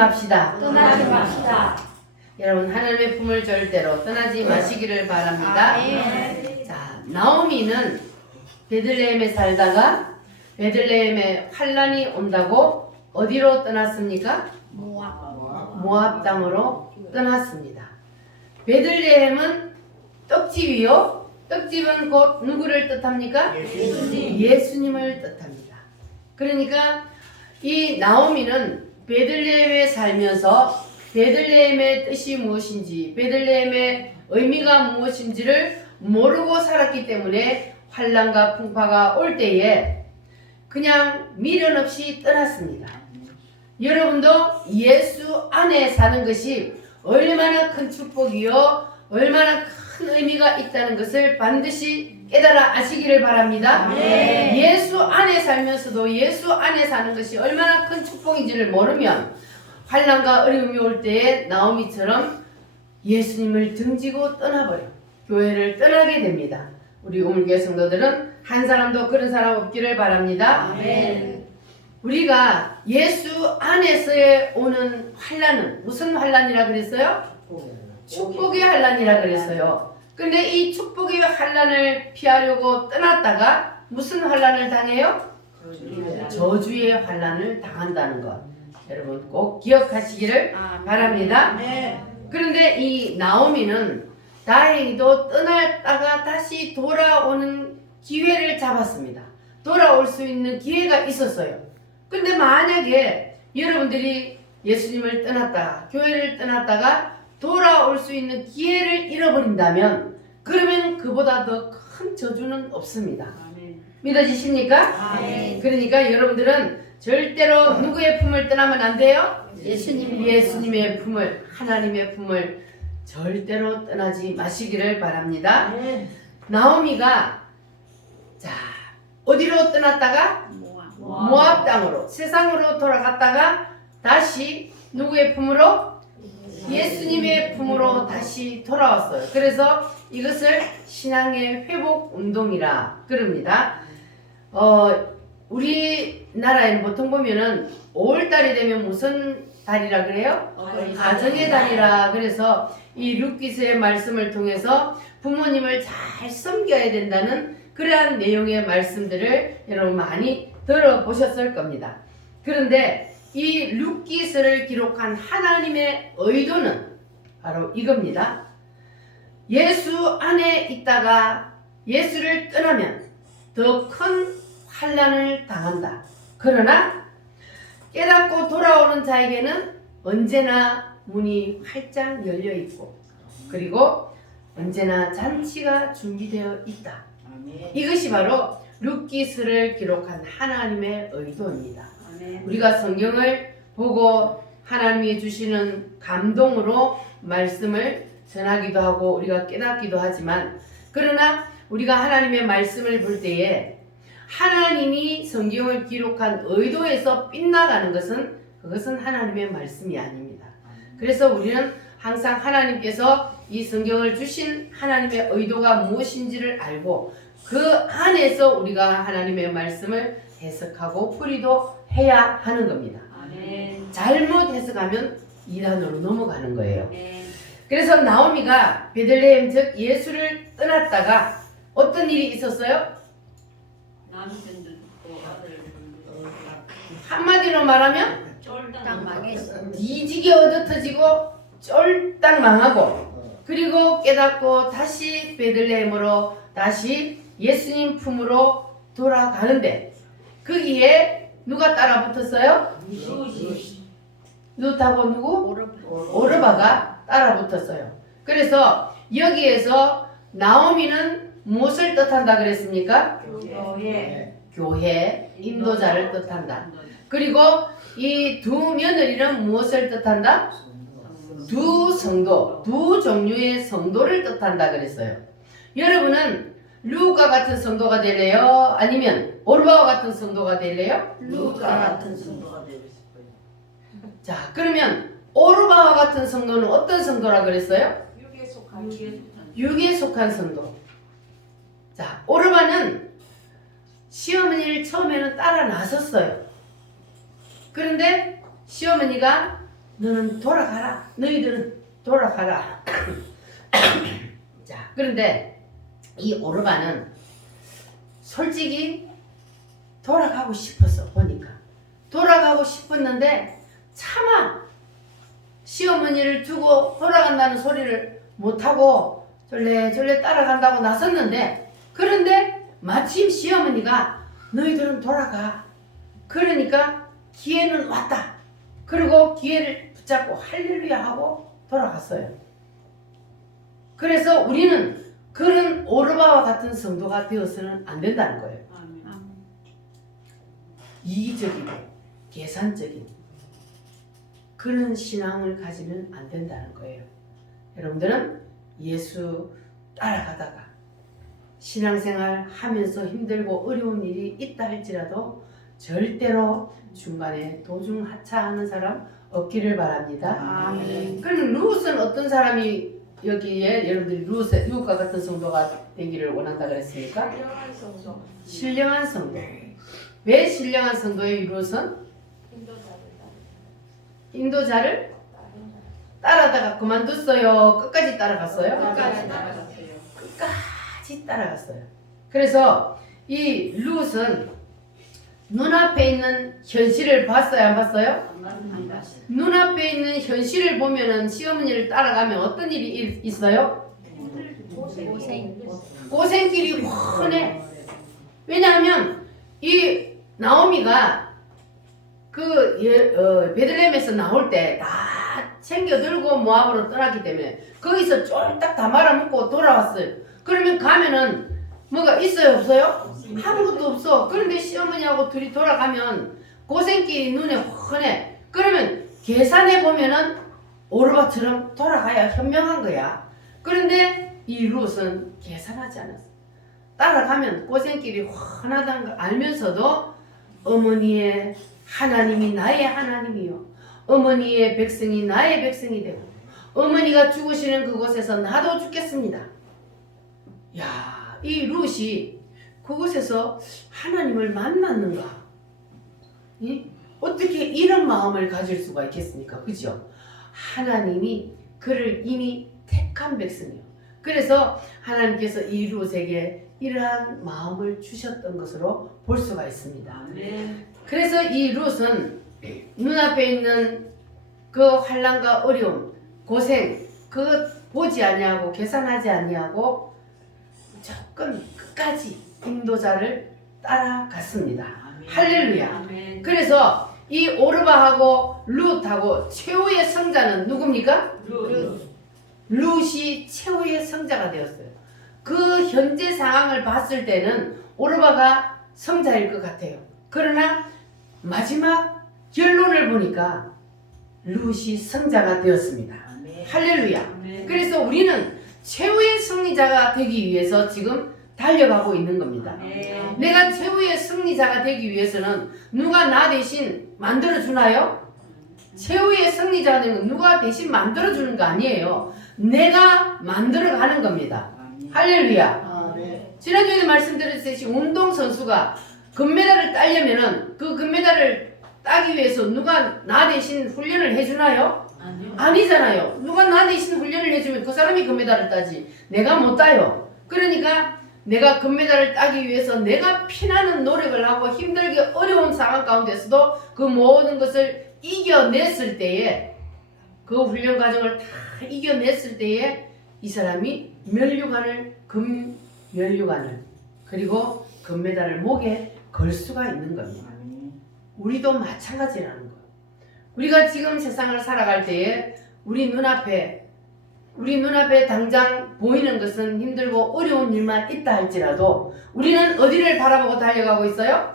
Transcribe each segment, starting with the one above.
맙시다. 떠나지 맙시다. 여러분 하나님의 품을 절대로 떠나지 마시기를 바랍니다. 아멘. 자, 나오미는 베들레헴에 살다가 베들레헴에 환란이 온다고 어디로 떠났습니까? 모압 땅으로 떠났습니다. 베들레헴은 떡집이요. 떡집은 곧 누구를 뜻합니까? 예수님을 뜻합니다. 그러니까 이 나오미는 베들레헴에 살면서 베들레헴의 뜻이 무엇인지, 베들레헴의 의미가 무엇인지를 모르고 살았기 때문에 환란과 풍파가 올 때에 그냥 미련 없이 떠났습니다. 여러분도 예수 안에 사는 것이 얼마나 큰 축복이요, 얼마나 큰 의미가 있다는 것을 반드시 깨달아 아시기를 바랍니다. 네. 예수 안에 살면서도 예수 안에 사는 것이 얼마나 큰 축복인지를 모르면 환난과 어려움이 올 때에 나오미처럼 예수님을 등지고 떠나버려 교회를 떠나게 됩니다. 우리 우물교회 성도들은 한 사람도 그런 사람 없기를 바랍니다. 아멘. 우리가 예수 안에서의 오는 환난은 무슨 환난이라 그랬어요? 축복의 환난이라 그랬어요. 근데 이 축복의 환난을 피하려고 떠났다가 무슨 환난을 당해요? 저주의 환난을 당한다는 것. 여러분 꼭 기억하시기를 바랍니다. 그런데 이 나오미는 다행히도 떠났다가 다시 돌아오는 기회를 잡았습니다. 돌아올 수 있는 기회가 있었어요. 근데 만약에 여러분들이 예수님을 떠났다가 교회를 떠났다가 돌아올 수 있는 기회를 잃어버린다면 그러면 그보다 더 큰 저주는 없습니다. 믿어지십니까? 그러니까 여러분들은 절대로 누구의 품을 떠나면 안 돼요? 예수님의 품을, 하나님의 품을 절대로 떠나지 마시기를 바랍니다. 나오미가 자 어디로 떠났다가 모압 땅으로, 세상으로 돌아갔다가 다시 누구의 품으로? 예수님의 품으로 다시 돌아왔어요. 그래서 이것을 신앙의 회복 운동이라 그럽니다. 우리나라에는 보통 보면은 5월달이 되면 무슨 달이라 그래요? 가정의 달이라. 그래서 이 룻기서의 말씀을 통해서 부모님을 잘 섬겨야 된다는 그러한 내용의 말씀들을 여러분 많이 들어보셨을 겁니다. 그런데 이 룻기서를 기록한 하나님의 의도는 바로 이겁니다. 예수 안에 있다가 예수를 떠나면 더 큰 환난을 당한다. 그러나 깨닫고 돌아오는 자에게는 언제나 문이 활짝 열려 있고 그리고 언제나 잔치가 준비되어 있다. 이것이 바로 룻기서를 기록한 하나님의 의도입니다. 우리가 성경을 보고 하나님이 주시는 감동으로 말씀을 전하기도 하고 우리가 깨닫기도 하지만 그러나 우리가 하나님의 말씀을 볼 때에 하나님이 성경을 기록한 의도에서 빗나가는 것은 그것은 하나님의 말씀이 아닙니다. 그래서 우리는 항상 하나님께서 이 성경을 주신 하나님의 의도가 무엇인지를 알고 그 안에서 우리가 하나님의 말씀을 해석하고 풀이도 해야 하는 겁니다. 잘못 해석하면 이단으로 넘어가는 거예요. 그래서 나오미가 베들레헴 즉 예수를 떠났다가 어떤 일이 있었어요? 한마디로 말하면 쫄딱 망했어. 뒤지게 얻어터지고 쫄딱 망하고 그리고 깨닫고 다시 베들레헴으로 다시 예수님 품으로 돌아가는데 거기에 누가 따라 붙었어요? 룻하고 누구? 오르바가 따라 붙었어요. 그래서 여기에서 나오미는 무엇을 뜻한다 그랬습니까? 교회, 인도자를 뜻한다. 그리고 이 두 며느리는 무엇을 뜻한다? 두 성도, 두 종류의 성도를 뜻한다 그랬어요. 여러분은 룻과 같은 성도가 될래요? 아니면 오르바와 같은 성도가 될래요? 룻과 같은 성도가 되고 싶어요. 자, 그러면 오르바와 같은 성도는 어떤 성도라 그랬어요? 육에 속한 성도. 자, 오르바는 시어머니를 처음에는 따라 나섰어요. 그런데 시어머니가 너는 돌아가라. 너희들은 돌아가라. 자, 그런데 이 오르바는 솔직히 돌아가고 싶었어. 보니까 돌아가고 싶었는데 차마 시어머니를 두고 돌아간다는 소리를 못하고 졸래졸래 따라간다고 나섰는데, 그런데 마침 시어머니가 너희들은 돌아가. 그러니까 기회는 왔다. 그리고 기회를 붙잡고 할렐루야 하고 돌아갔어요. 그래서 우리는 그런 오르바와 같은 성도가 되어서는 안 된다는 거예요. 이기적이고 계산적인 그런 신앙을 가지면 안 된다는 거예요. 여러분들은 예수 따라가다가 신앙생활 하면서 힘들고 어려운 일이 있다 할지라도 절대로 중간에 도중 하차하는 사람 없기를 바랍니다. 아멘. 그럼 룻은 어떤 사람이 여기에 여러분들이 룻과 같은 성도가 되기를 원한다 그랬습니까? 신령한 성도. 왜 신령한 성도예요? 룻은 인도자를 따라다가 그만뒀어요. 끝까지 따라갔어요. 끝까지 따라갔어요. 그래서 이 룻은 눈앞에 있는 현실을 봤어요? 안 봤어요? 눈앞에 있는 현실을 보면은 시어머니를 따라가면 어떤 일이 있어요? 고생길이 훤해. 왜냐하면 이 나오미가 베들레헴에서 나올 때 다 챙겨들고 모압으로 떠났기 때문에 거기서 쫄딱 다 말아먹고 돌아왔어요. 그러면 가면은 뭐가 있어요? 없어요? 아무것도 없어. 그런데 시어머니하고 둘이 돌아가면 고생길이 눈에 훤해. 그러면 계산해 보면은 오르바처럼 돌아가야 현명한 거야. 그런데 이 룻은 계산하지 않았어. 따라가면 고생길이 훤하다는 걸 알면서도 어머니의 하나님이 나의 하나님이요, 어머니의 백성이 나의 백성이 되고 어머니가 죽으시는 그곳에서 나도 죽겠습니다. 야, 이 룻이 그곳에서 하나님을 만났는가? 어떻게 이런 마음을 가질 수가 있겠습니까? 그죠? 하나님이 그를 이미 택한 백성이요. 그래서 하나님께서 이 룻에게 이러한 마음을 주셨던 것으로 볼 수가 있습니다. 그래서 이 룻은 눈앞에 있는 그 환난과 어려움, 고생, 그것 보지 아니하고 계산하지 아니하고 조금 끝까지 인도자를 따라갔습니다. 할렐루야. 그래서 이 오르바하고 룻하고 최후의 성자는 누굽니까? 룻이 최후의 성자가 되었어요. 그 현재 상황을 봤을 때는 오르바가 성자일 것 같아요. 그러나 마지막 결론을 보니까 룻이 성자가 되었습니다. 할렐루야. 그래서 우리는 최후의 승리자가 되기 위해서 지금 달려가고 있는 겁니다. 내가 최후의 승리자가 되기 위해서는 누가 나 대신 만들어주나요? 최후의 승리자가 되는 건 누가 대신 만들어주는 거 아니에요. 내가 만들어가는 겁니다. 할렐루야. 지난주에 말씀드렸듯이 운동선수가 금메달을 따려면은 그 금메달을 따기 위해서 누가 나 대신 훈련을 해주나요? 아니잖아요. 누가 나 대신 훈련을 해주면 그 사람이 금메달을 따지 내가 못 따요. 그러니까 내가 금메달을 따기 위해서 내가 피나는 노력을 하고 힘들게 어려운 상황 가운데서도 그 모든 것을 이겨냈을 때에, 그 훈련 과정을 다 이겨냈을 때에 이 사람이 금면류관을 그리고 금메달을 목에 걸 수가 있는 겁니다. 우리도 마찬가지라는 거예요. 우리가 지금 세상을 살아갈 때에 우리 눈앞에 당장 보이는 것은 힘들고 어려운 일만 있다 할지라도 우리는 어디를 바라보고 달려가고 있어요?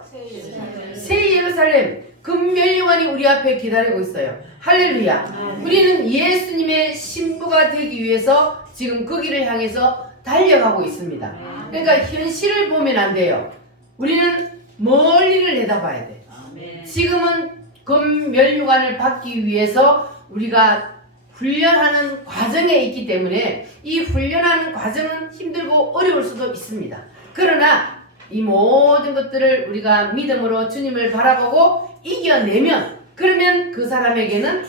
새 예루살렘 금면류관이 우리 앞에 기다리고 있어요. 할렐루야. 우리는 예수님의 신부가 되기 위해서 지금 그 길을 향해서 달려가고 있습니다. 그러니까 현실을 보면 안 돼요. 우리는 멀리를 내다봐야 돼. 지금은 금면류관을 받기 위해서 우리가 훈련하는 과정에 있기 때문에 이 훈련하는 과정은 힘들고 어려울 수도 있습니다. 그러나 이 모든 것들을 우리가 믿음으로 주님을 바라보고 이겨내면, 그러면 그 사람에게는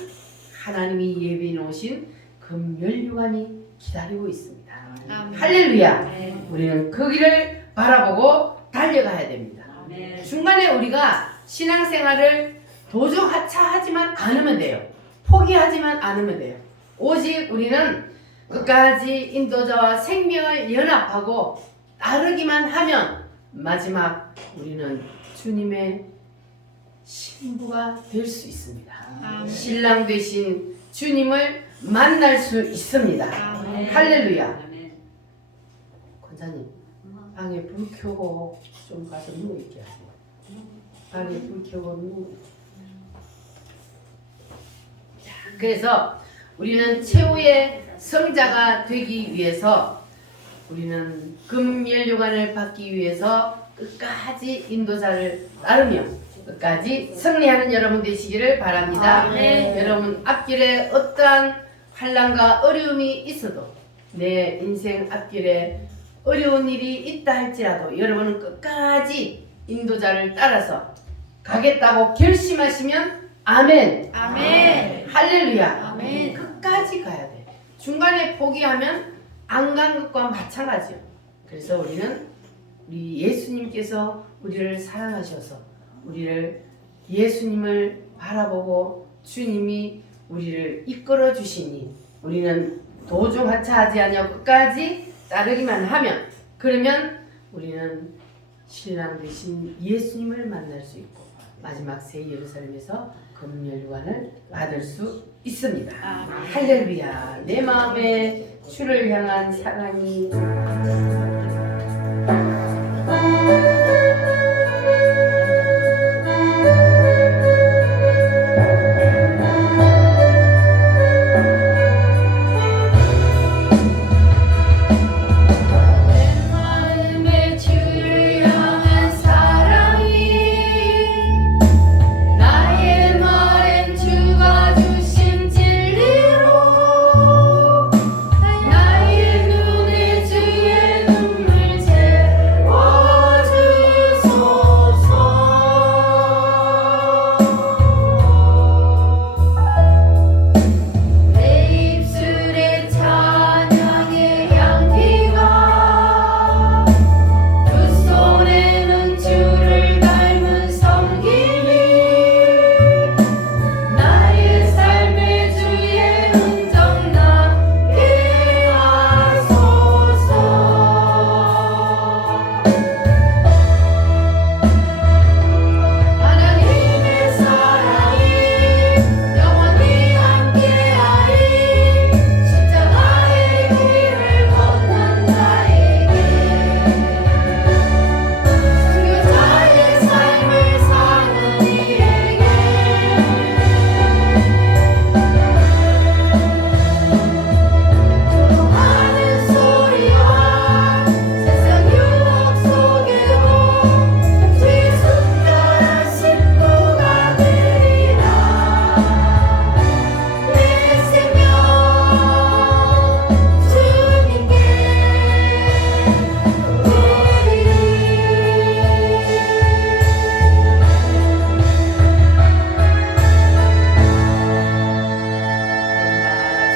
하나님이 예배해 놓으신 금멸류관이 기다리고 있습니다. 아멘. 할렐루야. 아멘. 우리는 그 길을 바라보고 달려가야 됩니다. 아멘. 중간에 우리가 신앙생활을 도중하차하지만 않으면 돼요. 포기하지만 않으면 돼요. 오직 우리는 끝까지 인도자와 생명을 연합하고 따르기만 하면 마지막 우리는 주님의 신부가 될 수 있습니다. 아멘. 신랑 되신 주님을 만날 수 있습니다. 아멘. 할렐루야. 아멘. 권사님, 방에 불 켜고 좀 가서 누워있게 하세요. 방에 불 켜고 누워. 그래서 우리는 최후의 성자가 되기 위해서 우리는 금연료관을 받기 위해서 끝까지 인도자를 따르며 끝까지 승리하는 여러분 되시기를 바랍니다. 아멘. 여러분 앞길에 어떠한 환난과 어려움이 있어도 내 인생 앞길에 어려운 일이 있다 할지라도 여러분은 끝까지 인도자를 따라서 가겠다고 결심하시면 아멘. 아멘. 할렐루야. 아멘. 끝까지 가야 돼. 중간에 포기하면 안 간 것과 마찬가지요. 그래서 우리는 우리 예수님께서 우리를 사랑하셔서 우리를 예수님을 바라보고 주님이 우리를 이끌어 주시니 우리는 도중 하차하지 아니하고 끝까지 따르기만 하면 그러면 우리는 신랑 되신 예수님을 만날 수 있고 마지막 새 예루살렘에서 금멸관을 받을 수 있습니다. 아멘. 할렐루야. 내 마음에 주를 향한 사랑이 내 마음에 주를 향한 사랑이 나의 말엔 주가 주신 진리로 나의 눈에 주의 눈물 채워주소서 내 입술에 찬양의 향기가 두 손에는 주를 닮은 섬김이 나의 삶에 주의 흔적 남게 하소서 하나님의 사랑이 영원히 함께하리 십자가의 길을 걷는 자에게 순교자의 삶을 사는 이에게 조롱하는 소리와 세상 유혹 속에도 주의 순결한 신부가 되리라 내 생명 주님께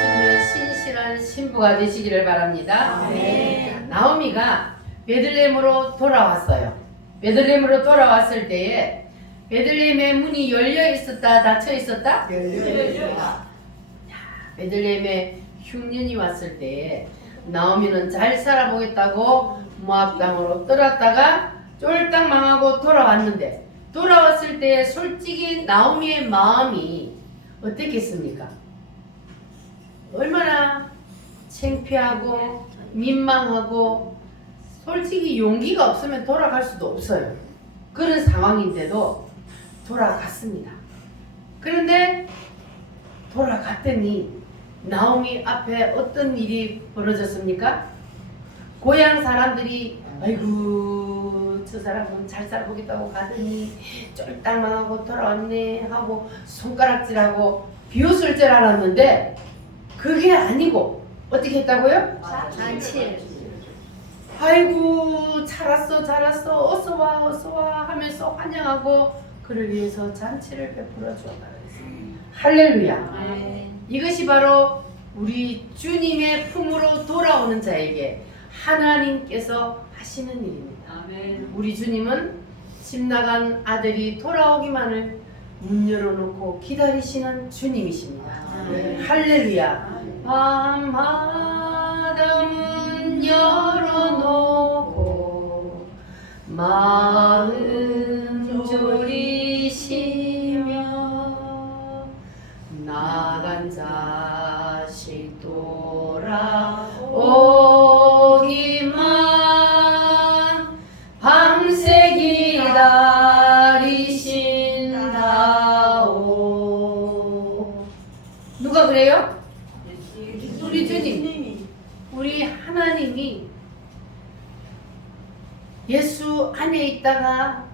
주님의 신실한 신부가 되시기를 바랍니다. 아멘. 나오미가 베들레헴으로 돌아왔어요. 베들레헴으로 돌아왔을 때에 베들레헴의 문이 열려 있었다, 닫혀 있었다? 베들레헴에 흉년이 왔을 때에 나오미는 잘 살아보겠다고 모압 땅으로 떠났다가 쫄딱 망하고 돌아왔는데 돌아왔을 때 솔직히 나오미의 마음이 어땠겠습니까? 얼마나 창피하고 민망하고 솔직히 용기가 없으면 돌아갈 수도 없어요. 그런 상황인데도 돌아갔습니다. 그런데 돌아갔더니 나오미 앞에 어떤 일이 벌어졌습니까? 고향 사람들이 아이고 저 사람은 잘 살아보겠다고 가더니 쫄딱 망하고 돌아왔네 하고 손가락질하고 비웃을 줄 알았는데 그게 아니고 어떻게 했다고요? 잔치 아이고 잘왔어 잘왔어 어서와 하면서 환영하고 그를 위해서 잔치를 베풀어 주었다 그랬어요. 할렐루야. 아멘. 이것이 바로 우리 주님의 품으로 돌아오는 자에게 하나님께서 하시는 일입니다. 아멘. 우리 주님은 집 나간 아들이 돌아오기만을 문 열어놓고 기다리시는 주님이십니다. 아멘. 할렐루야. 밤마다 문 열어놓고 마음 졸이시며 나간 자식 돌아오기만 밤새 기다리신다오. 누가 그래요? 우리 주님, 우리 하나님이 예수 안에 있다가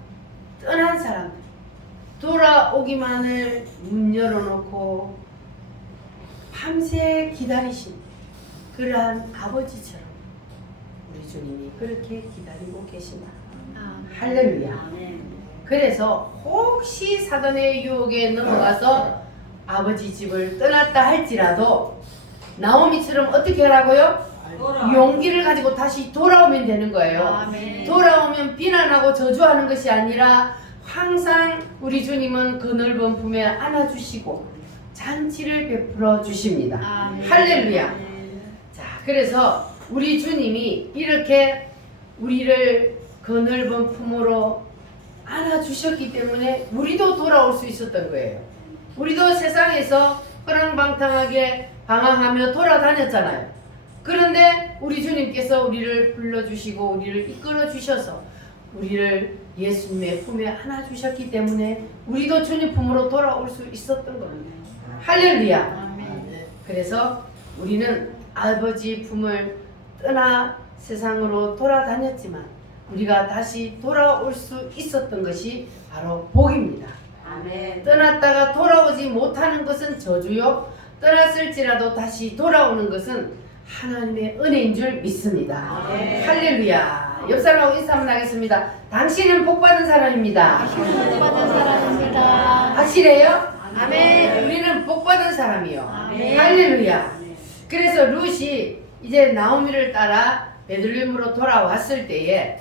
떠난 사람 돌아오기만을 문 열어놓고 밤새 기다리신 그러한 아버지처럼 우리 주님이 그렇게 기다리고 계신다. 할렐루야. 아멘. 그래서 혹시 사단의 유혹에 넘어가서 아버지 집을 떠났다 할지라도 나오미처럼 어떻게 하라고요? 용기를 가지고 다시 돌아오면 되는 거예요. 아멘. 돌아오면 비난하고 저주하는 것이 아니라 항상 우리 주님은 그 넓은 품에 안아주시고 잔치를 베풀어 주십니다. 아멘. 할렐루야. 자, 그래서 우리 주님이 이렇게 우리를 그 넓은 품으로 안아주셨기 때문에 우리도 돌아올 수 있었던 거예요. 우리도 세상에서 허랑방탕하게 방황하며 돌아다녔잖아요. 그런데 우리 주님께서 우리를 불러주시고 우리를 이끌어 주셔서 우리를 예수님의 품에 안아주셨기 때문에 우리도 주님 품으로 돌아올 수 있었던 겁니다. 할렐루야. 그래서 우리는 아버지 품을 떠나 세상으로 돌아다녔지만 우리가 다시 돌아올 수 있었던 것이 바로 복입니다. 아멘. 떠났다가 돌아오지 못하는 것은 저주요. 떠났을지라도 다시 돌아오는 것은 하나님의 은혜인 줄 믿습니다. 아멘. 할렐루야. 옆 사람하고 인사 한번 하겠습니다. 당신은 복받은 사람입니다. 복받은 사람입니다. 확실해요? 아멘. 우리는 복받은 사람이요. 아멘. 할렐루야. 그래서 룻이 이제 나오미를 따라 베들레헴으로 돌아왔을 때에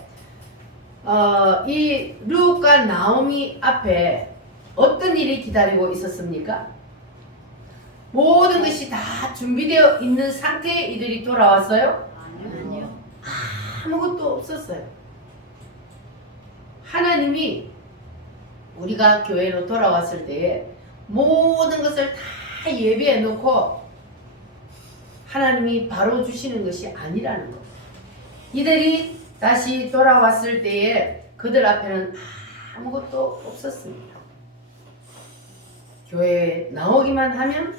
이 룻과 나오미 앞에 어떤 일이 기다리고 있었습니까? 모든 것이 다 준비되어 있는 상태에 이들이 돌아왔어요? 아니요. 아무것도 없었어요. 하나님이 우리가 교회로 돌아왔을 때에 모든 것을 다 예비해 놓고 하나님이 바로 주시는 것이 아니라는 것. 이들이 다시 돌아왔을 때에 그들 앞에는 아무것도 없었습니다. 교회에 나오기만 하면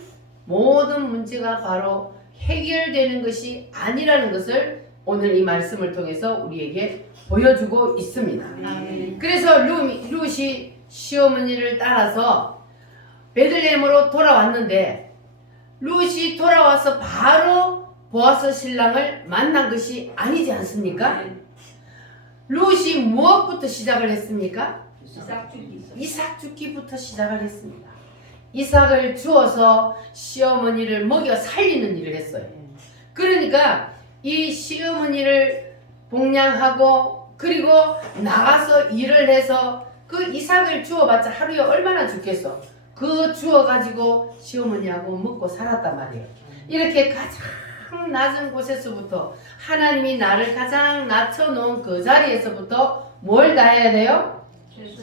모든 문제가 바로 해결되는 것이 아니라는 것을 오늘 이 말씀을 통해서 우리에게 보여주고 있습니다. 아멘. 그래서 룻이 시어머니를 따라서 베들레헴으로 돌아왔는데 룻이 돌아와서 바로 보아스 신랑을 만난 것이 아니지 않습니까? 룻이 무엇부터 시작을 했습니까? 이삭 죽기부터 시작을 했습니다. 이삭을 주어서 시어머니를 먹여 살리는 일을 했어요. 그러니까 이 시어머니를 복양하고 그리고 나가서 일을 해서 그 이삭을 주어봤자 하루에 얼마나 죽겠어. 그 주어가지고 시어머니하고 먹고 살았단 말이에요. 이렇게 가장 낮은 곳에서부터 하나님이 나를 가장 낮춰놓은 그 자리에서부터 뭘 다해야 돼요?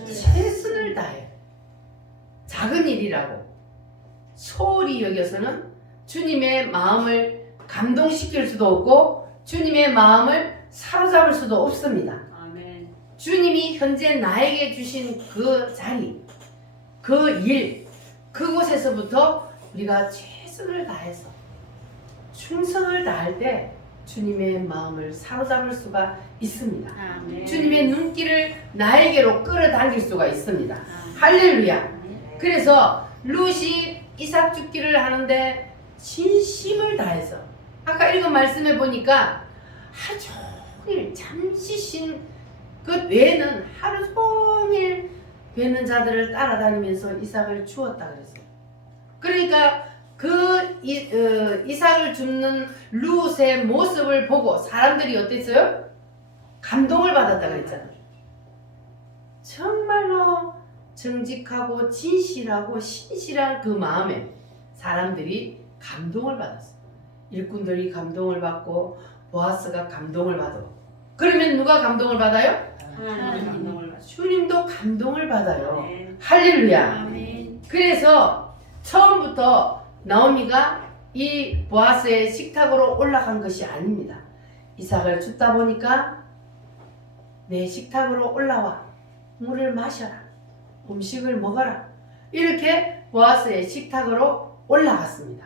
최선을 다해. 작은 일이라고 소홀히 여겨서는 주님의 마음을 감동시킬 수도 없고 주님의 마음을 사로잡을 수도 없습니다. 아멘. 주님이 현재 나에게 주신 그 자리, 그 일, 그곳에서부터 우리가 최선을 다해서 충성을 다할 때 주님의 마음을 사로잡을 수가 있습니다. 아멘. 주님의 눈길을 나에게로 끌어당길 수가 있습니다. 할렐루야. 그래서 룻이 이삭 죽기를 하는데 진심을 다해서 아까 읽은 말씀에 보니까 하루 종일 잠시 쉰 그 외에는 하루 종일 뵙는 자들을 따라다니면서 이삭을 주었다 그랬어요. 그러니까 이삭을 줍는 룻의 모습을 보고 사람들이 어땠어요? 감동을 받았다 그랬잖아요. 정말로 정직하고 진실하고 신실한 그 마음에 사람들이 감동을 받았어요. 일꾼들이 감동을 받고 보아스가 감동을 받아. 그러면 누가 감동을 받아요? 하나님 감동을 받 주님도 감동을 받아요. 네. 할렐루야. 아멘. 그래서 처음부터 나오미가 이 보아스의 식탁으로 올라간 것이 아닙니다. 이삭을 줍다 보니까 내 식탁으로 올라와 물을 마셔라, 음식을 먹어라, 이렇게 보아스의 식탁으로 올라갔습니다.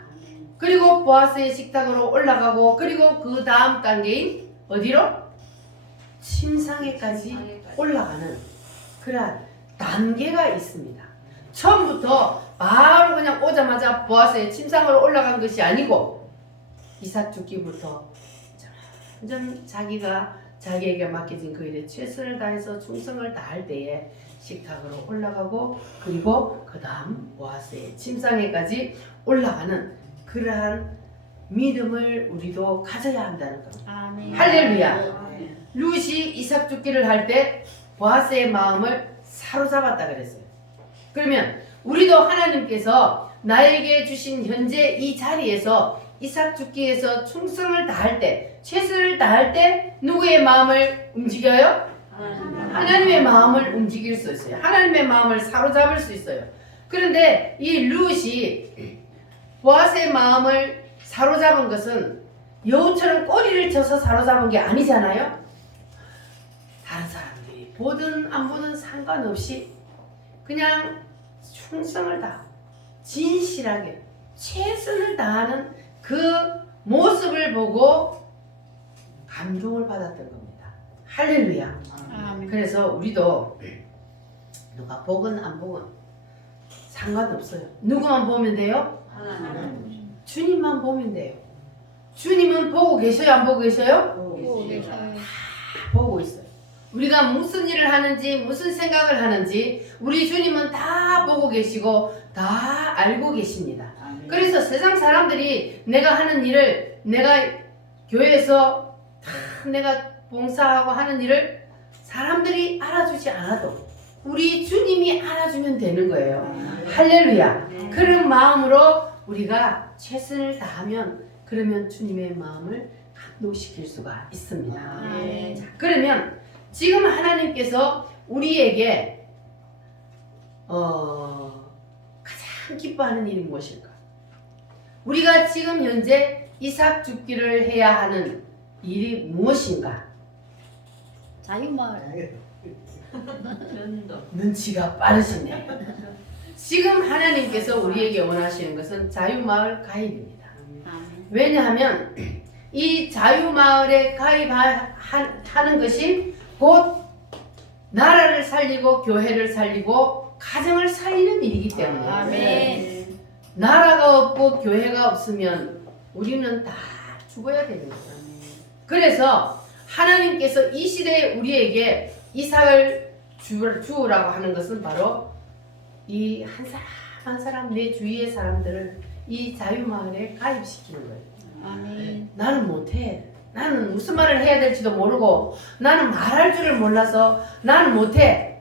그리고 보아스의 식탁으로 올라가고, 그리고 그 다음 단계인 어디로? 침상에까지 올라가는 그러한 단계가 있습니다. 처음부터 바로 그냥 오자마자 보아스의 침상으로 올라간 것이 아니고 이삭 죽기부터 점점 자기에게 맡겨진 그 일에 최선을 다해서 충성을 다할 때에 식탁으로 올라가고, 그리고 그 다음 보아스의 침상에까지 올라가는 그러한 믿음을 우리도 가져야 한다는 겁니다. 아멘. 할렐루야. 룻이 이삭 죽기를 할 때 보아스의 마음을 사로잡았다 그랬어요. 그러면 우리도 하나님께서 나에게 주신 현재 이 자리에서 이삭 죽기에서 충성을 다할 때, 최선을 다할 때 누구의 마음을 움직여요? 하나님의 마음을 움직일 수 있어요. 하나님의 마음을 사로잡을 수 있어요. 그런데 이 룻이 보아스의 마음을 사로잡은 것은 여우처럼 꼬리를 쳐서 사로잡은 게 아니잖아요. 다른 사람들이 보든 안 보든 상관없이 그냥 충성을 다하고 진실하게 최선을 다하는 그 모습을 보고 감동을 받았던 겁니다. 할렐루야. 아멘. 그래서 우리도 누가 보건 안 보건 상관없어요. 누구만 보면 돼요? 하나님 주님만 보면 돼요. 주님은 보고 계셔요? 안 보고 계셔요? 보고 계셔요. 보고 있어요. 우리가 무슨 일을 하는지, 무슨 생각을 하는지 우리 주님은 다 보고 계시고 다 알고 계십니다. 그래서 세상 사람들이 내가 하는 일을, 내가 교회에서 다 내가 봉사하고 하는 일을 사람들이 알아주지 않아도 우리 주님이 알아주면 되는 거예요. 할렐루야. 그런 마음으로 우리가 최선을 다하면, 그러면 주님의 마음을 감동시킬 수가 있습니다. 아멘. 자, 그러면 지금 하나님께서 우리에게 가장 기뻐하는 일이 무엇일까? 우리가 지금 현재 이삭 죽기를 해야 하는 일이 무엇인가? 자유마을. 눈치가 빠르시네. 지금 하나님께서 우리에게 원하시는 것은 자유마을 가입입니다. 아멘. 왜냐하면 이 자유마을에 가입하는 것이 곧 나라를 살리고 교회를 살리고 가정을 살리는 일이기 때문에, 아멘. 나라가 없고 교회가 없으면 우리는 다 죽어야 되는 거예요. 그래서 하나님께서 이 시대에 우리에게 이삭을 주우라고 하는 것은 바로 이 한 사람 한 사람 내 주위의 사람들을 이 자유마을에 가입시키는 거예요. 아멘. 나는 못해. 나는 무슨 말을 해야 될지도 모르고, 나는 말할 줄을 몰라서 나는 못해.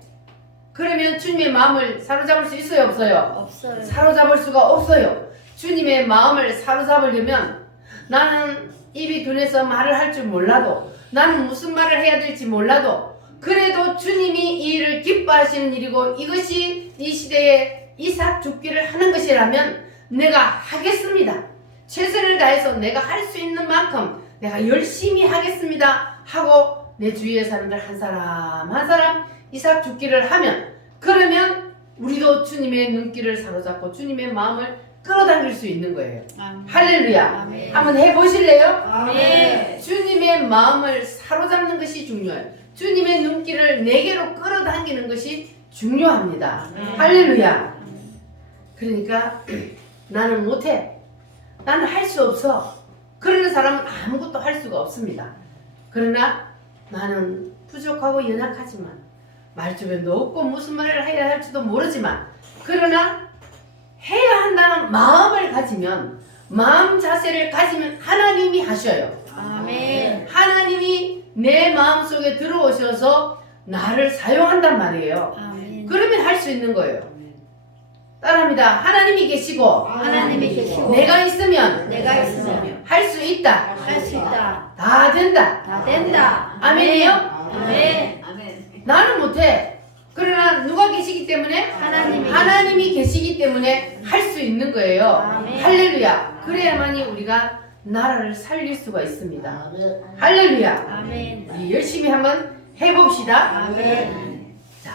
그러면 주님의 마음을 사로잡을 수 있어요, 없어요? 없어요. 사로잡을 수가 없어요. 주님의 마음을 사로잡으려면 나는 입이 둔해서 말을 할 줄 몰라도, 나는 무슨 말을 해야 될지 몰라도, 그래도 주님이 이 일을 기뻐하시는 일이고 이것이 이 시대에 이삭 죽기를 하는 것이라면 내가 하겠습니다. 최선을 다해서 내가 할 수 있는 만큼 내가 열심히 하겠습니다 하고 내 주위의 사람들 한 사람 한 사람 이삭 죽기를 하면, 그러면 우리도 주님의 눈길을 사로잡고 주님의 마음을 끌어당길 수 있는 거예요. 아멘. 할렐루야. 아멘. 한번 해보실래요? 아멘. 주님의 마음을 사로잡는 것이 중요해요. 주님의 눈길을 내게로 끌어당기는 것이 중요합니다. 할렐루야. 그러니까 나는 못해. 나는 할 수 없어. 그러는 사람은 아무것도 할 수가 없습니다. 그러나 나는 부족하고 연약하지만, 말주변도 없고 무슨 말을 해야 할지도 모르지만, 그러나 해야 한다는 마음을 가지면, 마음 자세를 가지면 하나님이 하셔요. 아멘. 하나님이 내 마음속에 들어오셔서 나를 사용한단 말이에요. 아멘. 그러면 할 수 있는 거예요. 따라합니다. 하나님이 계시고 하나님이 계시고 내가 있으면 내가 있으면 할 수 있다. 할 수 있다. 다 된다. 다 된다. 아멘이요? 아멘. 아멘. 나는 못해. 그러나 누가 계시기 때문에? 하나님이 계시기 때문에 할 수 있는 거예요. 아멘. 할렐루야. 그래야만이 우리가 나라를 살릴 수가 있습니다. 할렐루야. 아멘. 우리 열심히 한번 해봅시다. 아멘. 자,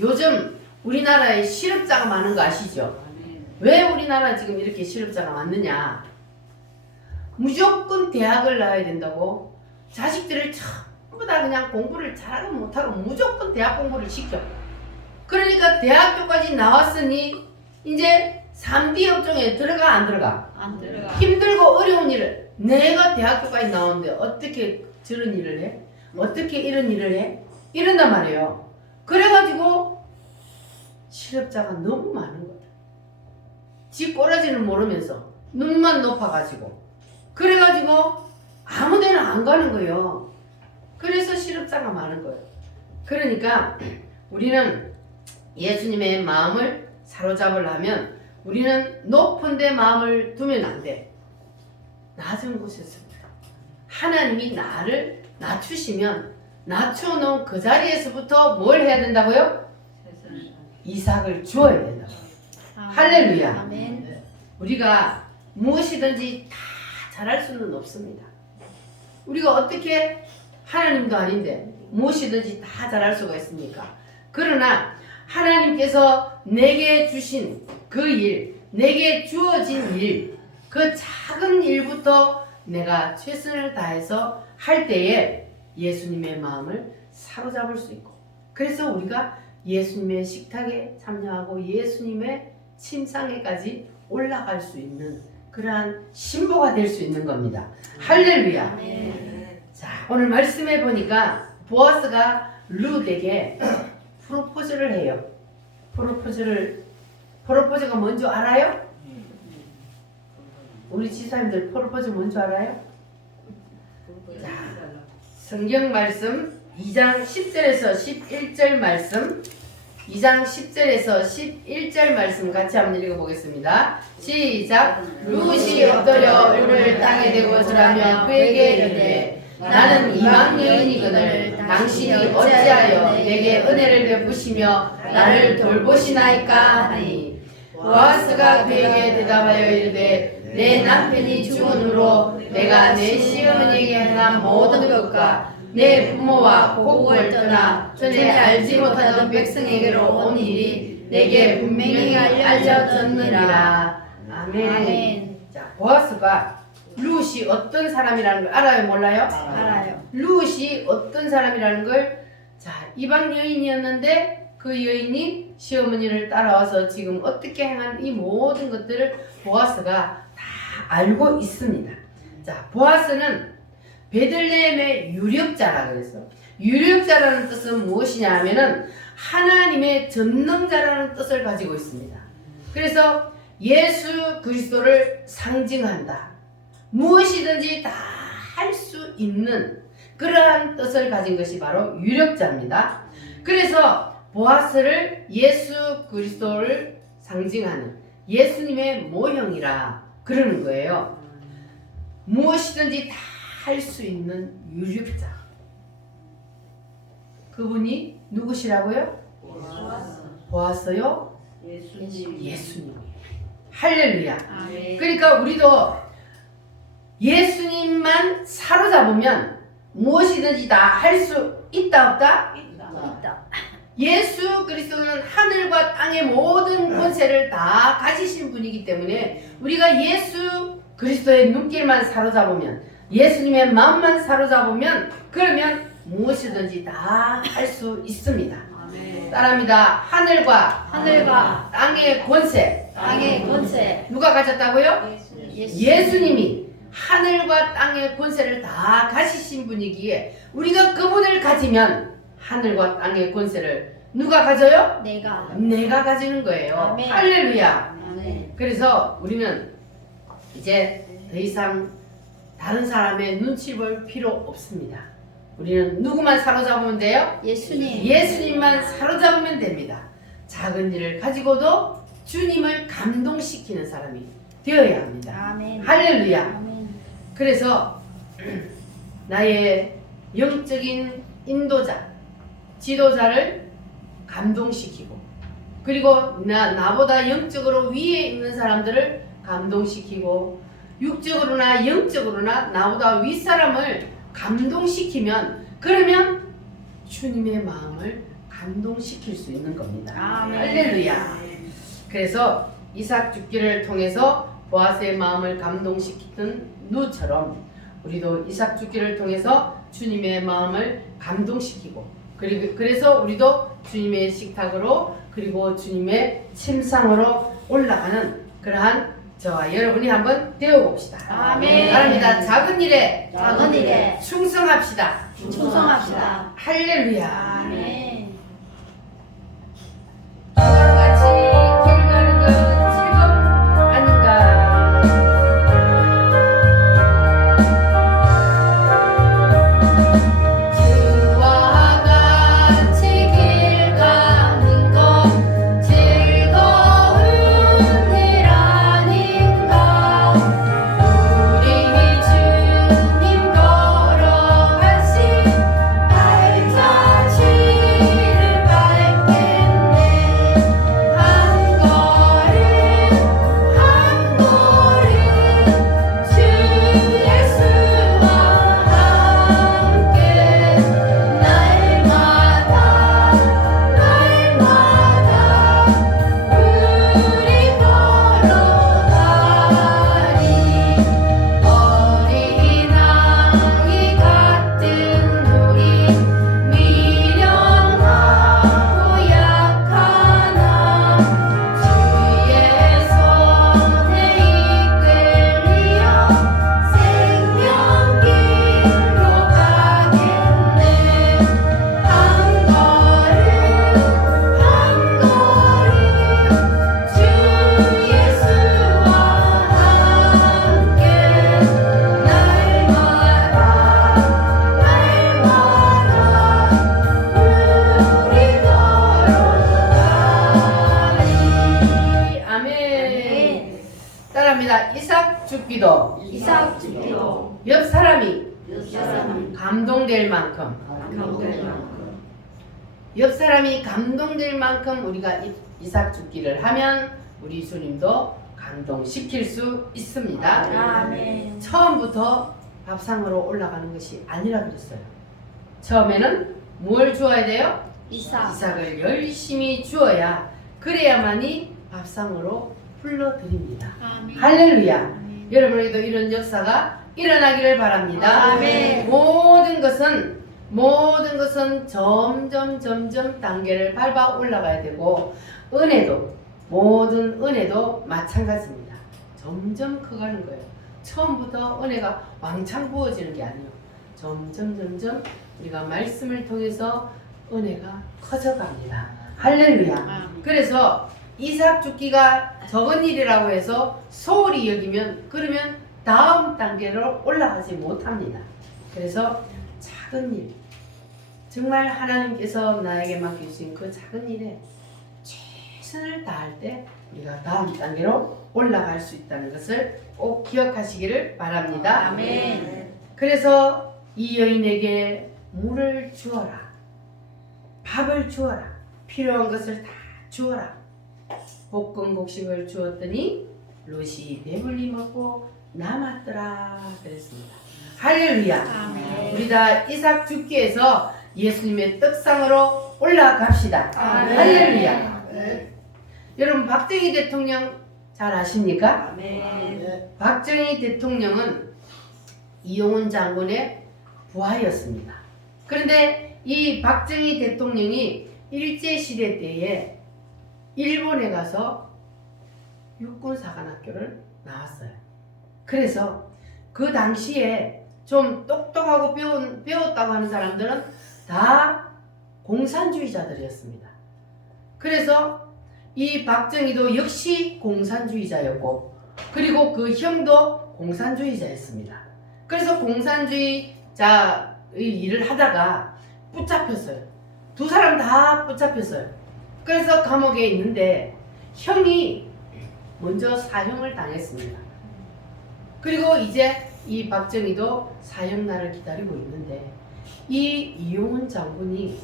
요즘 우리나라에 실업자가 많은 거 아시죠? 왜 우리나라 지금 이렇게 실업자가 많느냐? 무조건 대학을 나와야 된다고 자식들을 전부 다 그냥 공부를 잘하고 못하고 무조건 대학 공부를 시켜. 그러니까 대학교까지 나왔으니 이제 3D 업종에 들어가 안 들어가? 안 들어가. 힘들고 어려운 일을, 내가 대학교까지 나오는데 어떻게 저런 일을 해? 어떻게 이런 일을 해? 이런단 말이에요. 그래가지고 실업자가 너무 많은 거예요. 지 꼬라지는 모르면서 눈만 높아가지고, 그래가지고 아무 데나 안 가는 거예요. 그래서 실업자가 많은 거예요. 그러니까 우리는 예수님의 마음을 사로잡으려면 우리는 높은 데 마음을 두면 안 돼. 낮은 곳에서 하나님이 나를 낮추시면 낮춰놓은 그 자리에서부터 뭘 해야 된다고요? 이삭을 주어야 된다고. 할렐루야. 아멘. 우리가 무엇이든지 다 잘할 수는 없습니다. 우리가 어떻게, 하나님도 아닌데 무엇이든지 다 잘할 수가 있습니까? 그러나 하나님께서 내게 주신 그 일, 내게 주어진 일, 그 작은 일부터 내가 최선을 다해서 할 때에 예수님의 마음을 사로잡을 수 있고, 그래서 우리가 예수님의 식탁에 참여하고 예수님의 침상에까지 올라갈 수 있는 그러한 신부가 될 수 있는 겁니다. 할렐루야. 아멘. 자, 오늘 말씀해 보니까 보아스가 룻에게 프로포즈를 해요. 프로포즈가 뭔지 알아요? 우리 지사님들 프로포즈 뭔지 알아요? 자, 성경 말씀 2장 10절에서 11절 말씀, 2장 10절에서 11절 말씀 같이 한번 읽어보겠습니다. 시작. 룻이 엎드려 얼굴을 땅에 대고 절하며 그에게 이르되 나는 이방 여인이거늘 당신이 어찌하여 내게 은혜를 베푸시며 나를 돌보시나이까 하니, 보아스가 그에게 대답하여 이르되 내 남편이 죽은 후로 내가 내 시어머니에게 행한 모든 것과 내 부모와 고국을 떠나 전에 알지 못하던 백성에게로 온 일이 내게 분명히 알려졌느니라. 아멘. 아멘. 자, 보아스가 룻이 어떤 사람이라는 걸 알아요, 몰라요? 알아요. 룻이 어떤 사람이라는 걸, 자, 이방 여인이었는데 그 여인이 시어머니를 따라와서 지금 어떻게 행한 이 모든 것들을 보아스가 다 알고 있습니다. 자, 보아스는 베들레헴의 유력자라 그래서, 유력자라는 뜻은 무엇이냐 하면은 하나님의 전능자라는 뜻을 가지고 있습니다. 그래서 예수 그리스도를 상징한다. 무엇이든지 다 할 수 있는 그러한 뜻을 가진 것이 바로 유력자입니다. 그래서 보아스를 예수 그리스도를 상징하는 예수님의 모형이라 그러는 거예요. 무엇이든지 다 할 수 있는 유력자. 그분이 누구시라고요? 보았어요? 예수님. 할렐루야. 아멘. 그러니까 우리도 예수님만 사로잡으면 무엇이든지 다 할 수 있다 없다? 있다. 예수 그리스도는 하늘과 땅의 모든 권세를 다 가지신 분이기 때문에 우리가 예수 그리스도의 눈길만 사로잡으면, 예수님의 마음만 사로잡으면, 그러면 무엇이든지 다 할 수 있습니다. 따라합니다. 하늘과 땅의 권세. 땅의 권세. 누가 가졌다고요? 예수. 예수님이 하늘과 땅의 권세를 다 가지신 분이기에 우리가 그분을 가지면 하늘과 땅의 권세를 누가 가져요? 내가. 내가 가지는 거예요. 아멘. 할렐루야. 아멘. 그래서 우리는 이제 더 이상 다른 사람의 눈치 볼 필요 없습니다. 우리는 누구만 사로잡으면 돼요? 예수님. 예수님만 사로잡으면 됩니다. 작은 일을 가지고도 주님을 감동시키는 사람이 되어야 합니다. 아멘. 할렐루야. 아멘. 그래서 나의 영적인 인도자, 지도자를 감동시키고, 그리고 나보다 영적으로 위에 있는 사람들을 감동시키고, 육적으로나 영적으로나 나보다 윗사람을 감동시키면, 그러면 주님의 마음을 감동시킬 수 있는 겁니다. 아멘. 할렐루야. 그래서 이삭 죽기를 통해서 보아스의 마음을 감동시키던 누처럼 우리도 이삭 죽기를 통해서 주님의 마음을 감동시키고, 그리고 그래서 우리도 주님의 식탁으로, 그리고 주님의 침상으로 올라가는 그러한 저와 여러분이 한번 되어봅시다. 아멘. 바랍니다. 작은 일에 작은 일에 충성합시다. 충성합시다. 할렐루야. 아멘. 같이 길 가는 건 즐거움 아닌가? 주와 같이 길 가는 건 즐거운 일 아닌가? 우리 주님 걸어가신 발자취를 밟겠네. 한 걸음 한 걸음 주 예수와 함께 날마다 우리 걸어가리. 어린아이 같은 우리 미련하고 약하나 주의 손에 이끌리어 생명길로 가겠네. 한 걸음 한 걸음 주 예수와 함께 우리 걸어가리. 아멘. 따라합니다. 이삭 죽기도 이삭 죽기도 옆 사람이 여사람 감동될 만큼, 옆 사람이 감동될 만큼 우리가 이삭 죽기를 하면 우리 주님도 감동시킬 수 있습니다. 아멘. 처음부터 밥상으로 올라가는 것이 아니라 그랬어요. 처음에는 뭘 주어야 돼요? 이삭. 이삭을 열심히 주어야, 그래야만이 밥상으로 불러드립니다. 아멘. 할렐루야. 아멘. 여러분에게도 이런 역사가 일어나기를 바랍니다. 아멘. 모든 것은 점점 단계를 밟아 올라가야 되고, 모든 은혜도 마찬가지입니다. 점점 커가는 거예요. 처음부터 은혜가 왕창 부어지는 게 아니에요. 점점 우리가 말씀을 통해서 은혜가 커져갑니다. 할렐루야. 그래서 이삭 죽기가 적은 일이라고 해서 소홀히 여기면, 그러면 다음 단계로 올라가지 못합니다. 그래서 작은 일, 정말 하나님께서 나에게 맡기신 그 작은 일에 최선을 다할 때 우리가 다음 단계로 올라갈 수 있다는 것을 꼭 기억하시기를 바랍니다. 아멘. 그래서 이 여인에게 물을 주어라, 밥을 주어라, 필요한 것을 다 주어라. 볶음 곡식을 주었더니 롯이 배불리 먹고 남았더라 그랬습니다. 할렐루야. 아멘. 우리 다 이삭 죽기에서 예수님의 떡상으로 올라갑시다. 아멘. 할렐루야. 여러분, 박정희 대통령 잘 아십니까? 아멘. 박정희 대통령은 이용훈 장군의 부하였습니다. 그런데 이 박정희 대통령이 일제시대 때에 일본에 가서 육군사관학교를 나왔어요. 그래서 그 당시에 좀 똑똑하고 배웠다고 하는 사람들은 다 공산주의자들이었습니다. 그래서 이 박정희도 역시 공산주의자였고 그리고 그 형도 공산주의자였습니다. 그래서 공산주의자의 일을 하다가 붙잡혔어요. 두 사람 다 붙잡혔어요. 그래서 감옥에 있는데 형이 먼저 사형을 당했습니다. 그리고 이제 이 박정희도 사형날을 기다리고 있는데 이 이용훈 장군이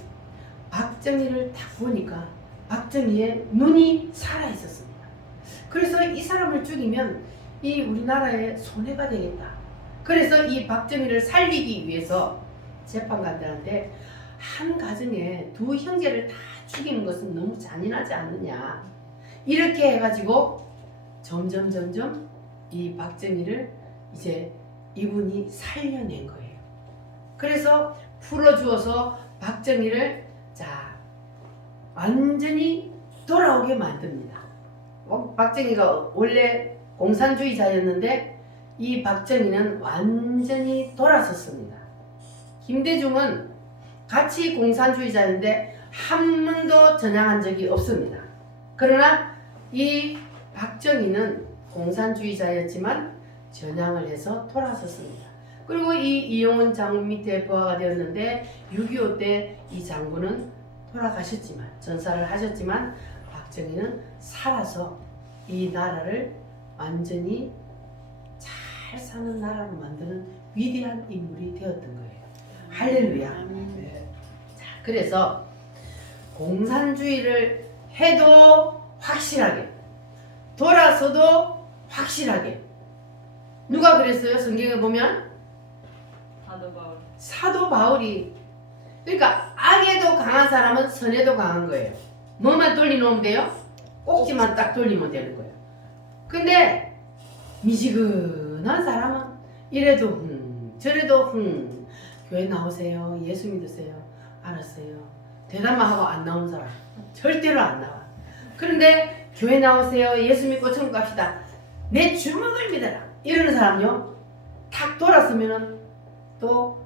박정희를 딱 보니까 박정희의 눈이 살아있었습니다. 그래서 이 사람을 죽이면 이 우리나라에 손해가 되겠다. 그래서 이 박정희를 살리기 위해서 재판관들한테 한 가정에 두 형제를 다 죽이는 것은 너무 잔인하지 않느냐 이렇게 해가지고 점점 이 박정희를 이제 이분이 살려낸 거예요. 그래서 풀어주어서 박정희를 자 완전히 돌아오게 만듭니다. 박정희가 원래 공산주의자였는데 이 박정희는 완전히 돌아섰습니다. 김대중은 같이 공산주의자인데 한 번도 전향한 적이 없습니다. 그러나 이 박정희는 공산주의자였지만 전향을 해서 돌아섰습니다. 그리고 이 이용훈 장군 밑에 부하가 되었는데 6.25 때 이 장군은 돌아가셨지만 전사를 하셨지만 박정희는 살아서 이 나라를 완전히 잘 사는 나라로 만드는 위대한 인물이 되었던 거예요. 할렐루야. 자, 그래서 공산주의를 해도 확실하게 돌아서도 확실하게 누가 그랬어요? 성경에 보면 사도 바울이 그러니까 악에도 강한 사람은 선에도 강한 거예요. 뭐만 돌려놓으면 돼요? 꼭지만 딱 돌리면 되는 거예요. 근데 미지근한 사람은 이래도 저래도 교회 나오세요. 예수 믿으세요. 알았어요. 대답만 하고 안 나오는 사람 절대로 안 나와. 그런데 교회 나오세요. 예수 믿고 천국 갑시다. 내 주먹을 믿어라. 이러는 사람요. 탁 돌았으면은 또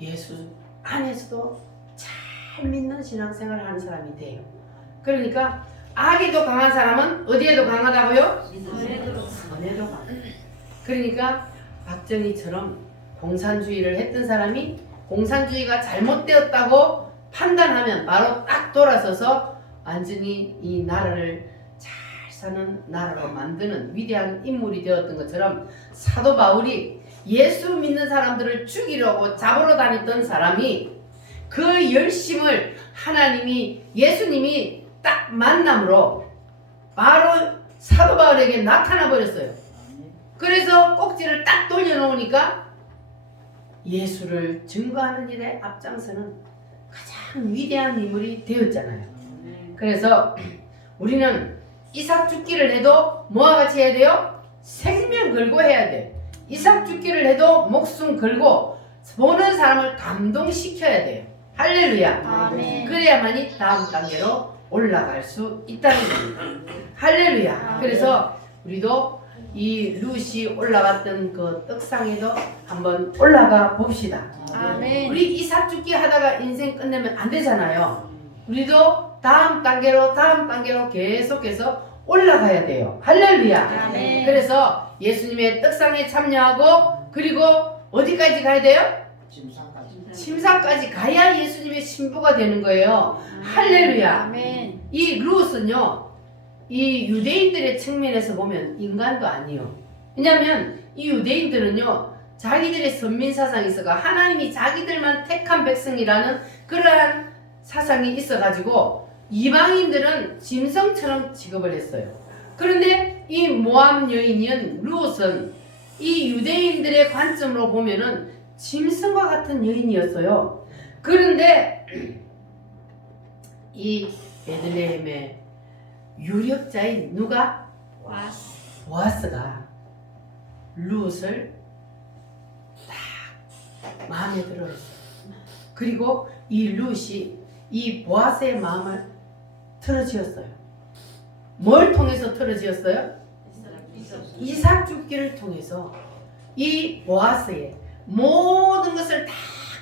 예수 안에서도 잘 믿는 신앙생활을 하는 사람이 돼요. 그러니까 악에도 강한 사람은 어디에도 강하다고요? 선에도 강하다. 그러니까 박정희처럼 공산주의를 했던 사람이 공산주의가 잘못되었다고 판단하면 바로 딱 돌아서서 완전히 이 나라를 잘 사는 나라로 만드는 위대한 인물이 되었던 것처럼 사도 바울이 예수 믿는 사람들을 죽이려고 잡으러 다녔던 사람이 그 열심을 하나님이 예수님이 딱 만남으로 바로 사도 바울에게 나타나 버렸어요. 그래서 꼭지를 딱 돌려놓으니까 예수를 증거하는 일에 앞장서는 가장 위대한 인물이 되었잖아요. 그래서 우리는 이삭 죽기를 해도 뭐와 같이 해야 돼요? 생명 걸고 해야 돼. 이삭 죽기를 해도 목숨 걸고 보는 사람을 감동시켜야 돼요. 할렐루야. 아멘. 그래야만이 다음 단계로 올라갈 수 있다는 겁니다. 할렐루야. 아멘. 그래서 우리도 이 룻이 올라갔던 그 떡상에도 한번 올라가 봅시다. 아멘. 우리 이삭 죽기 하다가 인생 끝내면 안 되잖아요. 우리도 다음 단계로 계속해서 올라가야 돼요. 할렐루야. 아멘. 그래서 예수님의 떡상에 참여하고 그리고 어디까지 가야 돼요? 침상까지 가야 예수님의 신부가 되는 거예요. 할렐루야. 아멘. 이 룻은요, 이 유대인들의 측면에서 보면 인간도 아니에요. 왜냐하면 이 유대인들은요, 자기들의 선민 사상이 있어가 하나님이 자기들만 택한 백성이라는 그러한 사상이 있어가지고 이방인들은 짐승처럼 취급을 했어요. 그런데 이 모압 여인인 룻은 이 유대인들의 관점으로 보면은 짐승과 같은 여인이었어요. 그런데 이 베들레헴의 유력자인 누가? 보아스가 룻을 딱 마음에 들어했어요. 그리고 이 룻이 이 보아스의 마음을 틀어지었어요. 뭘 통해서 틀어지었어요? 이삭 죽기를 통해서 이 보아스의 모든 것을 다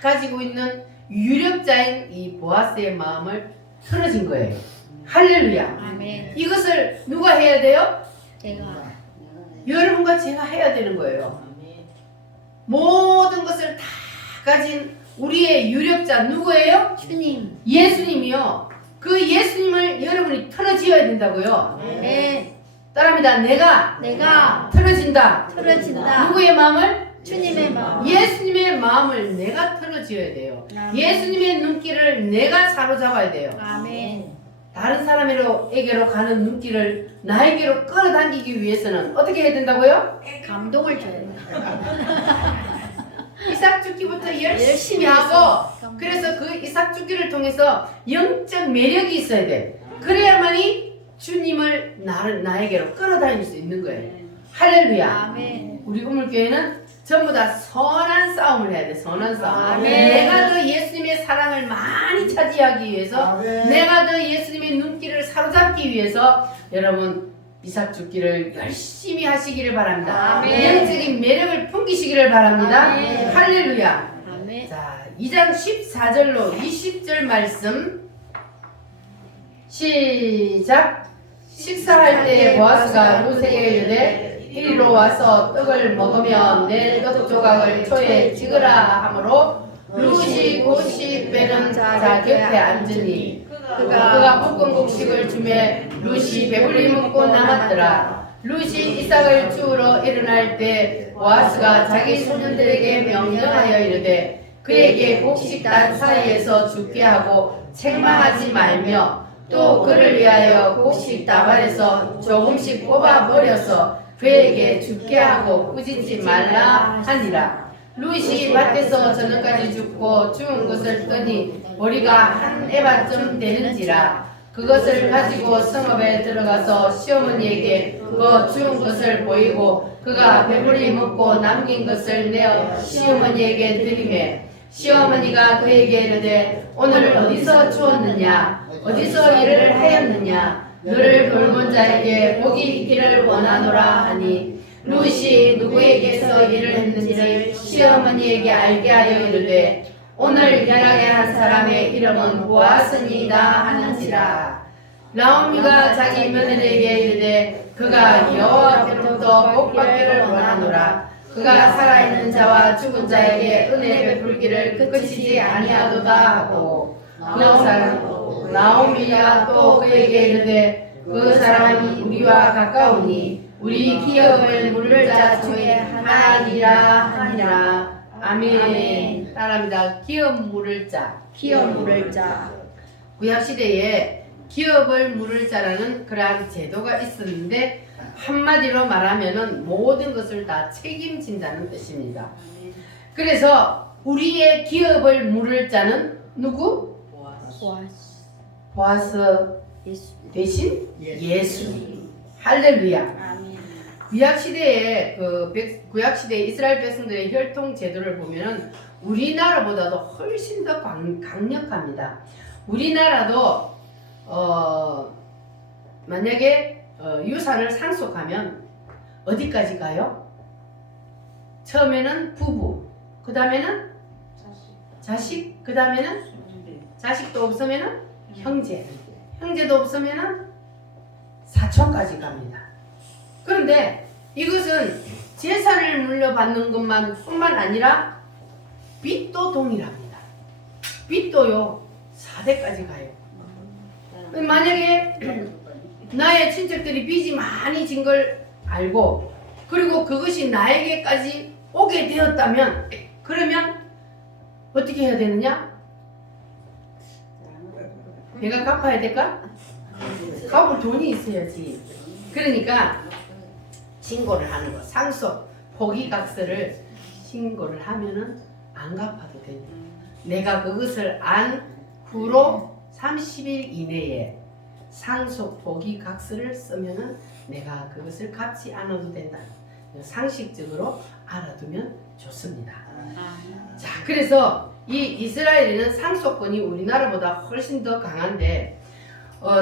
가지고 있는 유력자인 이 보아스의 마음을 틀어진 거예요. 할렐루야. 아멘. 이것을 누가 해야 돼요? 내가. 여러분과 제가 해야 되는 거예요. 모든 것을 다 가진 우리의 유력자 누구예요? 주님. 예수님이요. 그 예수님을 여러분이 틀어지어야 된다고요. 아멘. 따라합니다. 내가 틀어진다. 틀어진다. 누구의 마음을? 주님의 마음. 예수님의 마음을 내가 틀어지어야 돼요. 아멘. 예수님의 눈길을 내가 사로잡아야 돼요. 아멘. 다른 사람에게로 가는 눈길을 나에게로 끌어당기기 위해서는 어떻게 해야 된다고요? 감동을 줘요. 이삭 죽기부터 열심히 열심히 하고, 했어요. 그래서 그 이삭 죽기를 통해서 영적 매력이 있어야 돼. 그래야만이 주님을 나에게로 끌어다닐 수 있는 거예요. 할렐루야. 아멘. 우리 우물교회는 전부 다 선한 싸움을 해야 돼. 선한 싸움. 아멘. 내가 더 예수님의 사랑을 많이 차지하기 위해서, 아멘. 내가 더 예수님의 눈길을 사로잡기 위해서 여러분 이삭 죽기를 열심히 하시기를 바랍니다. 아멘. 영적인 매력을 풍기시기를 바랍니다. 아멘. 할렐루야. 아멘. 자, 2장 14절로 20절 말씀 시작. 식사할 때 보아스가 룻에게 이르되 이리로 와서 떡을 먹으며 내 떡 조각을 초에 찍으라 하므로 룻이 곡식 빼는 자 곁에 앉으니 그가 볶은 곡식을 주매 룻이 배불리 먹고 남았더라. 룻이 이삭을 주우러 일어날 때 보아스가 자기 소년들에게 명령하여 이르되 그에게 곡식 단 사이에서 죽게 하고 책망하지 말며 또 그를 위하여 곡식 다발에서 조금씩 뽑아 버려서 그에게 죽게 하고 꾸짖지 말라 하니라. 룻이 밭에서 저녁까지 죽고 죽은 것을 떠니 머리가 한 에바쯤 되는지라. 그것을 가지고 성읍에 들어가서 시어머니에게 그 죽은 것을 보이고 그가 배불리 먹고 남긴 것을 내어 시어머니에게 드리매 시어머니가 그에게 이르되 오늘 어디서 주었느냐 어디서 일을 하였느냐 너를 돌본 자에게 복이 있기를 원하노라 하니 룻이 누구에게서 일을 했는지를 시어머니에게 알게 하여 이르되 오늘 연하게 한 사람의 이름은 보아스니이다 하는지라. 나오미가 자기 며느리에게 이르되 그가 여호와 앞에로부터 복받기를 원하노라. 그가 살아있는 자와 죽은 자에게 은혜 베풀기를 끝이지 아니하도다 하고 나오미가 또 그에게 이르되 그 사람이 우리와 가까우니 우리 기업을 물을 자 중에 하나이라 하니라. 아멘. 따라합니다. 기업 물을 자. 기업 물을 자. 구약시대에 기업을 물을 자라는 그러한 제도가 있었는데 한마디로 말하면은 모든 것을 다 책임진다는 뜻입니다. 그래서 우리의 기업을 물을 자는 누구? 보아스. 보아스 예수. 대신 예수님. 할렐루야. 아멘. 구약시대에 구약시대 이스라엘 백성들의 혈통 제도를 보면은 우리나라보다도 훨씬 더 강력합니다. 우리나라도 만약에 유산을 상속하면 어디까지 가요? 처음에는 부부, 그 다음에는 자식, 그 다음에는 자식도 없으면은 형제, 형제도 없으면은 사촌까지 갑니다. 그런데 이것은 재산을 물려받는 것만 뿐만 아니라 빚도 동일합니다. 빚도요 4대까지 가요. 만약에 나의 친척들이 빚이 많이 진 걸 알고 그리고 그것이 나에게까지 오게 되었다면 그러면 어떻게 해야 되느냐? 내가 갚아야 될까? 갚을 돈이 있어야지. 그러니까 신고를 하는 거. 상속 포기각서를 신고를 하면은 안 갚아도 됩니다. 내가 그것을 안 후로 30일 이내에 상속 포기각서를 쓰면은 내가 그것을 갚지 않아도 된다. 상식적으로 알아두면 좋습니다. 자, 그래서 이 이스라엘에는 상속권이 우리나라보다 훨씬 더 강한데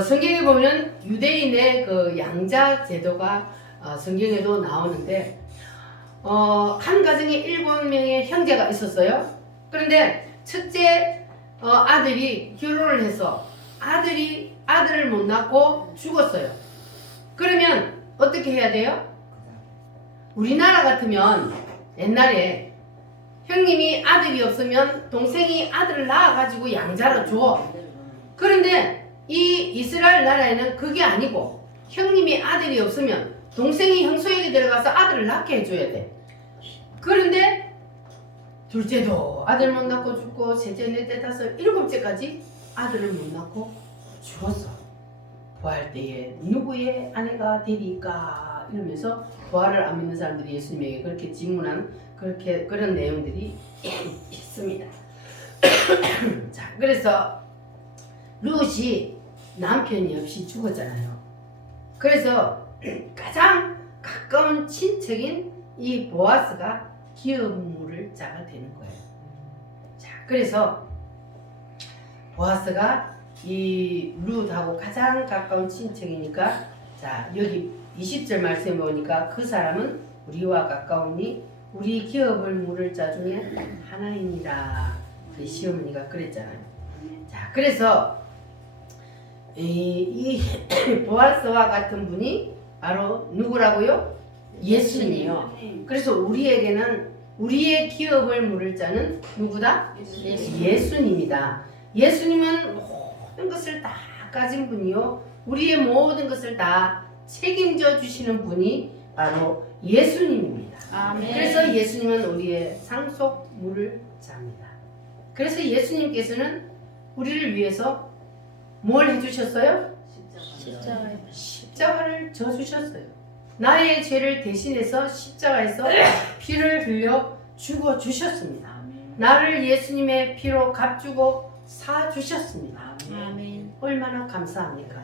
성경에 보면 유대인의 그 양자 제도가 성경에도 나오는데 한 가정에 7명의 형제가 있었어요. 그런데 첫째 아들이 결혼을 해서 아들이 아들을 못 낳고 죽었어요. 그러면 어떻게 해야 돼요? 우리나라 같으면 옛날에 형님이 아들이 없으면 동생이 아들을 낳아가지고 양자로 줘. 그런데 이 이스라엘 나라에는 그게 아니고 형님이 아들이 없으면 동생이 형수에게 들어가서 아들을 낳게 해줘야 돼. 그런데 둘째도 아들 못 낳고 죽고 셋째, 넷째, 다섯, 일곱째까지 아들을 못 낳고 죽었어. 부활 때에 누구의 아내가 되리까 이러면서 부활을 안 믿는 사람들이 예수님에게 그렇게 질문한 그런 내용들이 있습니다. 자, 그래서 룻이 남편이 없이 죽었잖아요. 그래서 가장 가까운 친척인 이 보아스가 기업물을 자가 되는 거예요. 자, 그래서 보아스가 이 룻하고 가장 가까운 친척이니까, 자, 여기 20절 말씀에 보니까 그 사람은 우리와 가까우니 우리 기업을 물을 자 중에 하나입니다. 우리 시어머니가 그랬잖아요. 자, 그래서 이 보아스와 같은 분이 바로 누구라고요? 예수님이요. 그래서 우리에게는 우리의 기업을 물을 자는 누구다? 예수님이다. 예수님은 모든 것을 다 가진 분이요, 우리의 모든 것을 다 책임져 주시는 분이 바로 예수님입니다. 아멘. 그래서 예수님은 우리의 상속 물을 자입니다. 그래서 예수님께서는 우리를 위해서 뭘 해주셨어요? 십자가에 십자가를 져주셨어요. 나의 죄를 대신해서 십자가에서 피를 흘려 죽어 주셨습니다. 나를 예수님의 피로 값주고 사 주셨습니다. 아멘. 얼마나 감사합니까?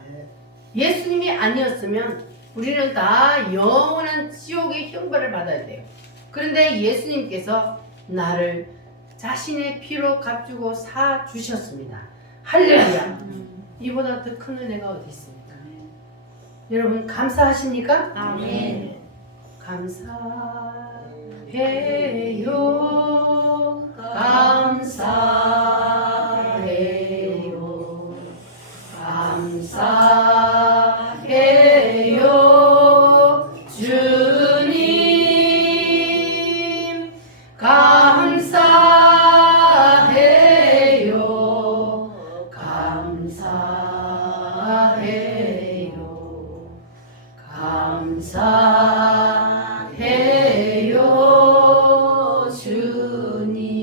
예수님이 아니었으면 우리는 다 영원한 지옥의 형벌을 받아야 돼요. 그런데 예수님께서 나를 자신의 피로 값주고 사 주셨습니다. 할렐루야. 이보다 더 큰 은혜가 어디 있습니까? 여러분 감사하십니까? 아멘. 감사해요. 감사해요. 감사해요. 주님 감사해요. 감사해요. 감사해요. 주님.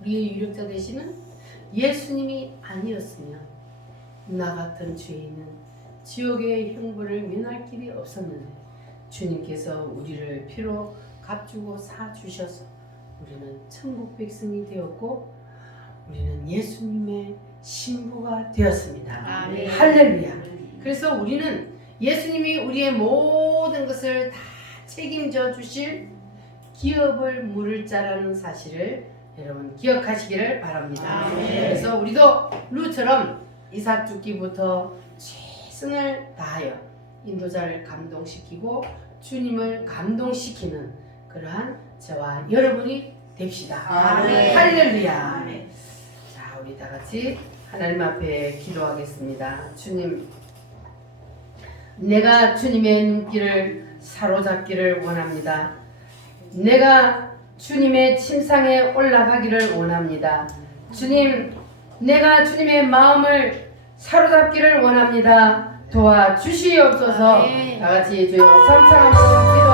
우리의 유력자 되시는 예수님이 아니었으면 나 같은 죄인은 지옥의 형벌을 면할 길이 없었는데, 주님께서 우리를 피로 값주고 사 주셔서 우리는 천국 백성이 되었고 우리는 예수님의 신부가 되었습니다. 아멘. 할렐루야. 그래서 우리는 예수님이 우리의 모든 것을 다 책임져 주실 기업을 물을 자라는 사실을 여러분 기억하시기를 바랍니다. 아멘. 그래서 우리도 룻처럼 이삭 죽기부터 최선을 다하여 인도자를 감동시키고 주님을 감동시키는 그러한 저와 여러분이 됩시다. 아멘. 할렐루야. 자, 우리 다 같이 하나님 앞에 기도하겠습니다. 주님, 내가 주님의 눈길을 사로잡기를 원합니다. 내가 주님의 침상에 올라가기를 원합니다. 주님, 내가 주님의 마음을 사로잡기를 원합니다. 도와주시옵소서. 아멘. 다 같이 주여 삼창 한번 기도.